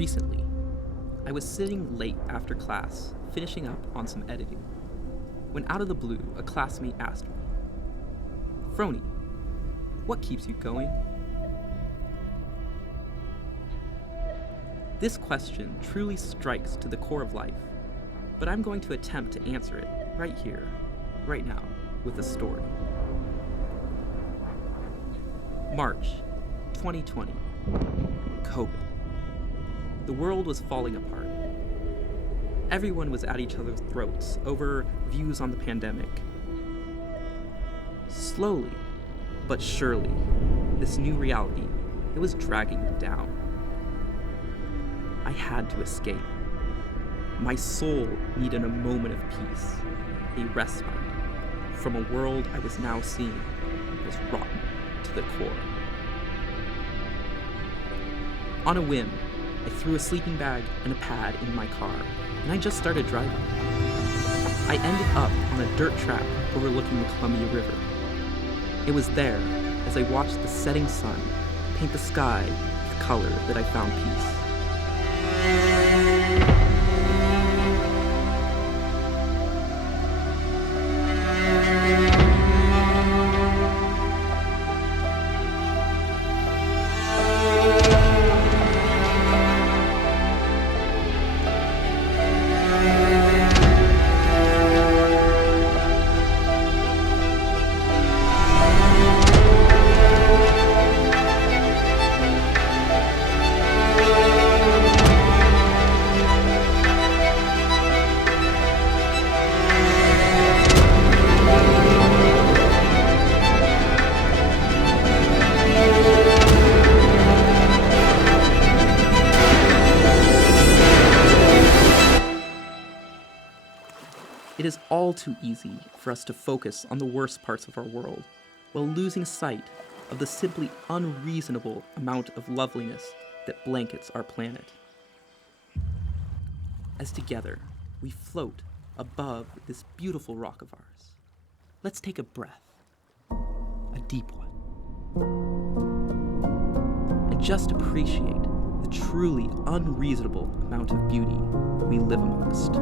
Recently, I was sitting late after class, finishing up on some editing, when out of the blue, a classmate asked me, "Frony, what keeps you going?" This question truly strikes to the core of life, but I'm going to attempt to answer it right here, right now, with a story. March 2020, COVID. The world was falling apart. Everyone was at each other's throats over views on the pandemic. Slowly, but surely, this new reality, it was dragging me down. I had to escape. My soul needed a moment of peace, a respite from a world I was now seeing was rotten to the core. On a whim, I threw a sleeping bag and a pad in my car, and I just started driving. I ended up on a dirt track overlooking the Columbia River. It was there, as I watched the setting sun paint the sky with color, that I found peace. It is all too easy for us to focus on the worst parts of our world, while losing sight of the simply unreasonable amount of loveliness that blankets our planet. As together, we float above this beautiful rock of ours, let's take a breath, a deep one, and just appreciate the truly unreasonable amount of beauty we live amongst.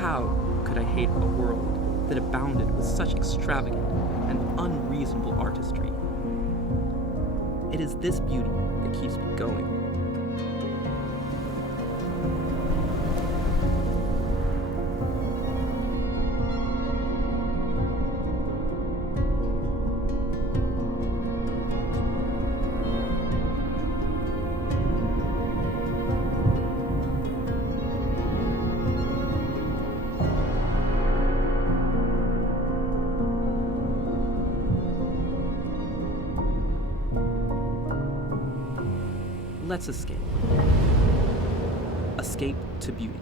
How could I hate a world that abounded with such extravagant and unreasonable artistry? It is this beauty that keeps me going. Let's escape. Escape to beauty.